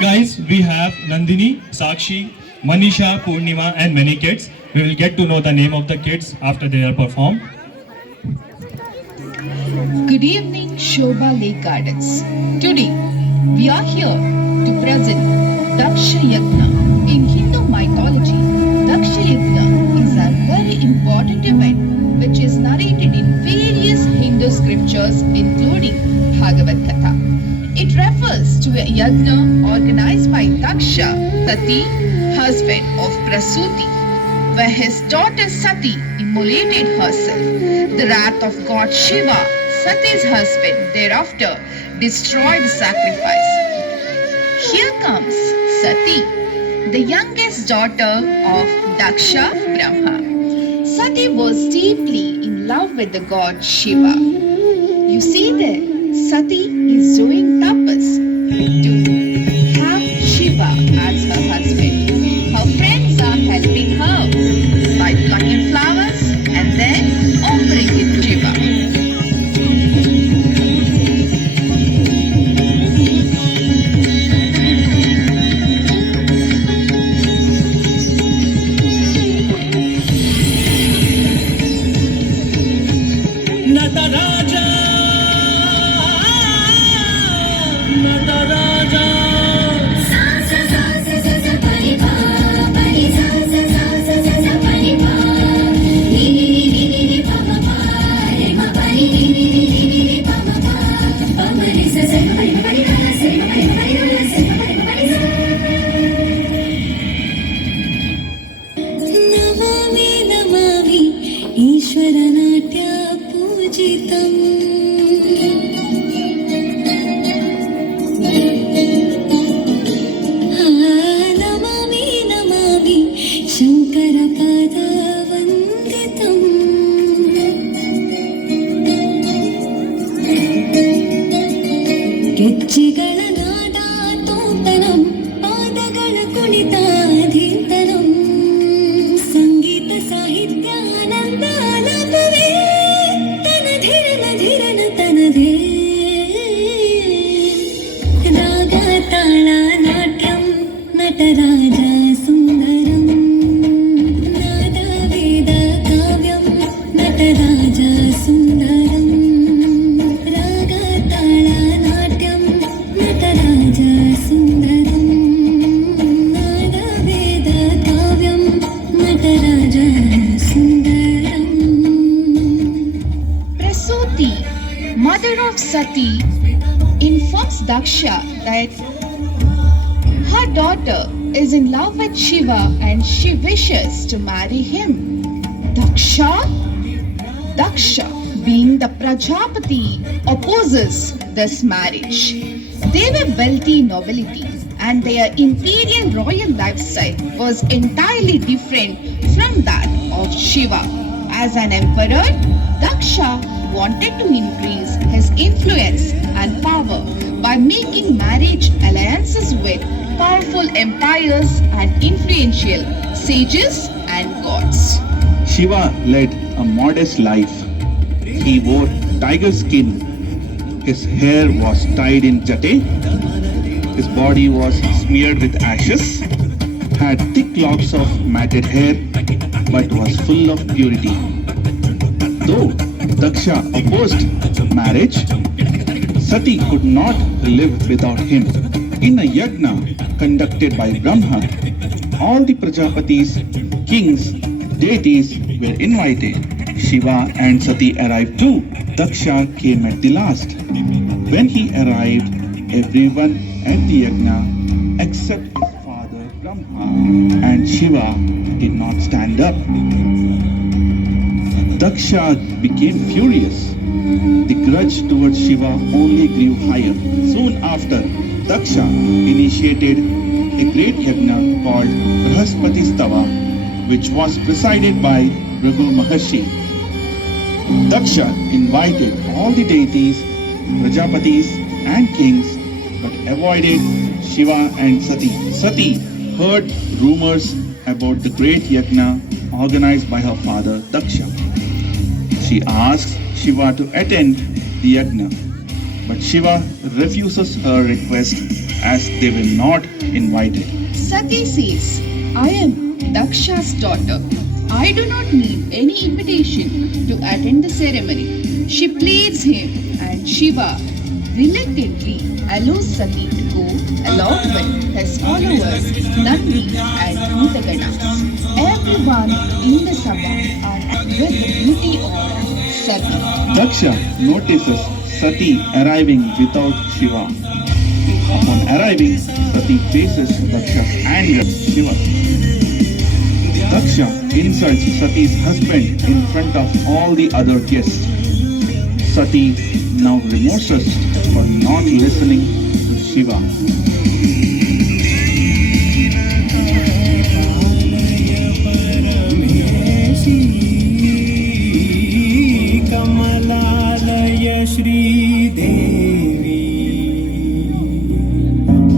Guys, we have Nandini, Sakshi, Manisha, Purnima, and many kids. We will get to know the name of the kids after they are performed. Good evening, Shobha Lake Gardens. Today, we are here to present Daksha Yagna. In Hindu mythology, Daksha Yagna is a very important event which is narrated in various Hindu scriptures including Bhagavad Gita. It refers to a yagna organized by Daksha, Sati, husband of Prasuti, where his daughter Sati immolated herself. The wrath of God Shiva, Sati's husband, thereafter destroyed the sacrifice. Here comes Sati, the youngest daughter of Daksha Brahma. Sati was deeply in love with the god Shiva. You see there, Sati is doing tapas to have Shiva as her husband. Her friends are helping her by plucking flowers and then offering it to Shiva. Nataraja, Nataraja. Namami Namami ईश्वरनाट्य पूजितम् Namami Namami शङ्करपादवन्दितम् ಗೆಜ್ಜೆಗಳ ನಾದ ತೋಂತನಂ ಪಾದಗಳ ಕುಣಿತಾಧೀತನಂ ಸಂಗೀತ ಸಾಹಿತ್ಯ ಆನಂದ ಆಲಾಪವೇ ತನಧಿರನ ಧಿರನ ತನದೇ ರಾಗ ತಾಳ ನಾಟ್ಯಂ ನಟರಾಜ ಸುಂದರಂ ನಾದ ವೇದ ಕಾವ್ಯಂ ನಟರಾಜ ಸುಂದರಂ ರಾಗ ತಾಳ ನಾಟ್ಯಂ ನಟರಾಜ ಸುಂದರಂ ನಾದ ವೇದ ಕಾವ್ಯಂ ನಟರಾಜ ಸುಂದರಂ Prasuti, mother of Sati, informs Daksha that her daughter is in love with Shiva and she wishes to marry him. Daksha, being the Prajapati, opposes this marriage. They were wealthy nobility and their imperial royal lifestyle was entirely different from that of Shiva. As an emperor, Daksha wanted to increase his influence and power by making marriage alliances with powerful empires and influential sages and gods. Shiva led a modest life. He wore tiger skin. His hair was tied in jate. His body was smeared with ashes. Had thick locks of matted hair, but was full of purity. Though Daksha opposed marriage, Sati could not live without him. In a yagna conducted by Brahma, all the Prajapatis, kings, deities were invited. Shiva and Sati arrived too. Daksha came at the last. When he arrived, everyone at the yagna except his father Brahma and Shiva did not stand up. Daksha became furious. The grudge towards Shiva only grew higher. Soon after, Daksha initiated a great yagna called Brahaspati Stava, which was presided by Raghu Maharshi. Daksha invited all the deities, Prajapatis and kings, but avoided Shiva and Sati. Sati heard rumors about the great yagna organized by her father Daksha. She asked Shiva to attend the yagna. But Shiva refuses her request as they were not invited. Sati says, I am Daksha's daughter. I do not need any invitation to attend the ceremony. She pleads him, and Shiva reluctantly allows Sati to go along with his followers Nandi and Bhutaganas. Everyone in the Sabha are with the beauty of Sati. Daksha notices Sati arriving without Shiva. Upon arriving, Sati faces Daksha's anger. Shiva. Daksha insults Sati's husband in front of all the other guests. Sati now remorses for not listening to Shiva. Kamalalaya Sridevi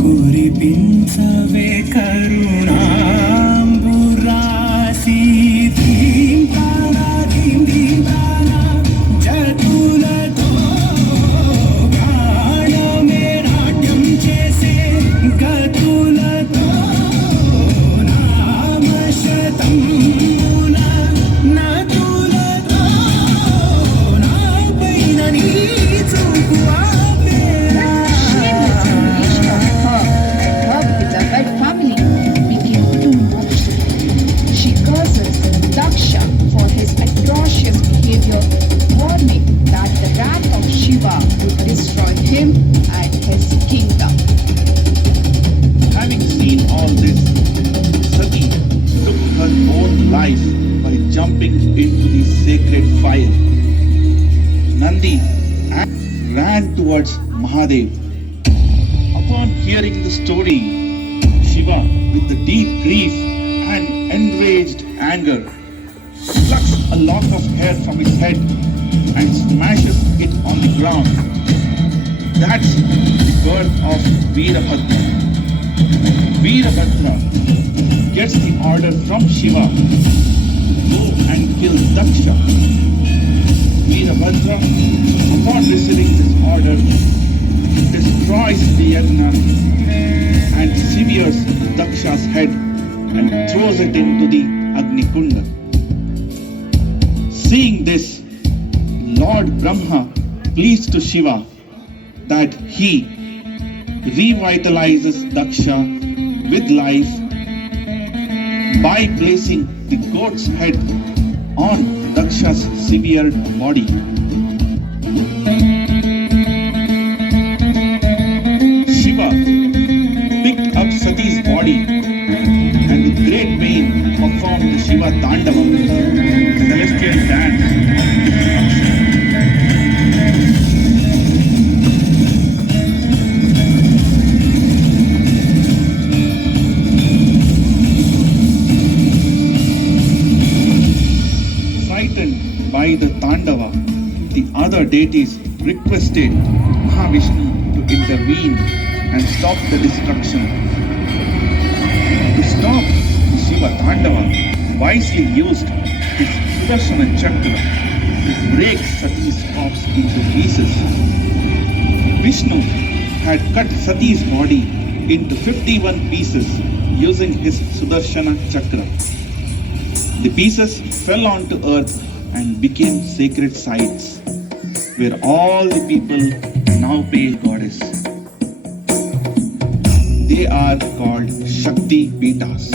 कुरिपिंसवे करुणाम्बुरासी धीं तारा जतुलतो गानमे नाट्यं चेसे गतुलतो नाम शतं destroy him and his kingdom. Having seen all this, Sati took her own life by jumping into the sacred fire. Nandi ran towards Mahadev. Upon hearing the story, Shiva, with the deep grief and enraged anger, plucks a lock of hair from his head and smashes it on the ground. That's the birth of Veerabhadra. Veerabhadra gets the order from Shiva, go and kill Daksha. Veerabhadra, upon receiving this order, destroys the yajna and severs Daksha's head and throws it into the Agni Kunda. Seeing this, Lord Brahma pleads to Shiva that he revitalizes Daksha with life by placing the goat's head on Daksha's severed body. Shiva picked up Sati's body and with great pain performed the Shiva Tandava, celestial dance of destruction. By the Tandava, the other deities requested Mahavishnu to intervene and stop the destruction. To stop the Shiva Tandava, wisely used his Sudarshana Chakra to break Sati's corpse into pieces. Vishnu had cut Sati's body into 51 pieces using his Sudarshana Chakra. The pieces fell onto earth and became sacred sites where all the people now pay goddess. They are called Shakti Pitas.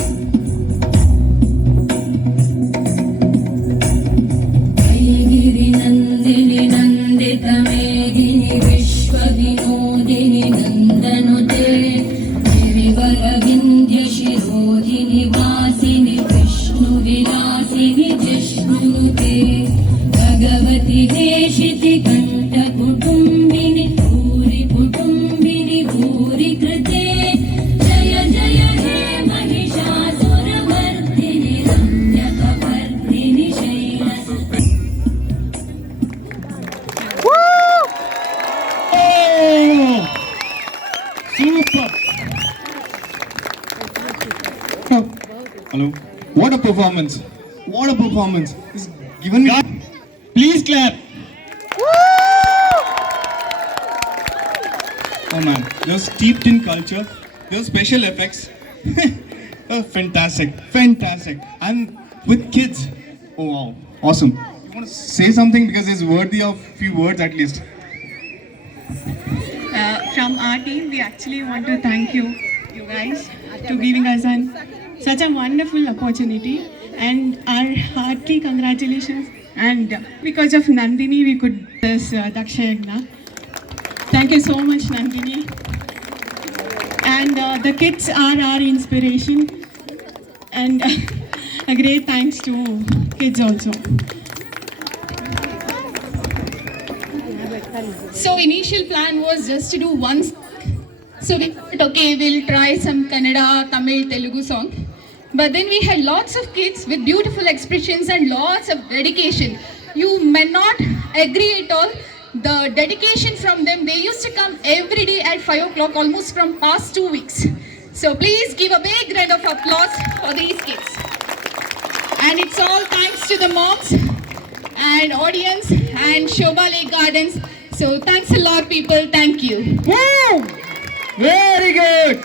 भगवति देशिति कंठ कुटुंबिनि भूरि कृते जय जय हे Mahishasuramardini रम्यकपर्दिनि शैलसुते Super! Hello. What a performance! What a performance! It's given me. Please clap. Oh man, they were steeped in culture. There were special effects. Oh, fantastic, fantastic. And with kids, oh wow, awesome. You want to say something because it's worthy of few words at least. From our team, we actually want to thank you guys, to giving us such a wonderful opportunity, and our hearty congratulations. And because of Nandini, we could do this Daksha Yagna. Thank you so much, Nandini. And the kids are our inspiration, and a great thanks to kids also. So initial plan was just to do one. So we thought, okay, we'll try some Kannada, Tamil, Telugu song. But then we had lots of kids with beautiful expressions and lots of dedication. You may not agree at all. The dedication from them, they used to come every day at 5 o'clock, almost from past 2 weeks. So please give a big round of applause for these kids. And it's all thanks to the moms and audience and Shobha Lake Gardens. So thanks a lot, people. Thank you. Woo! Very good.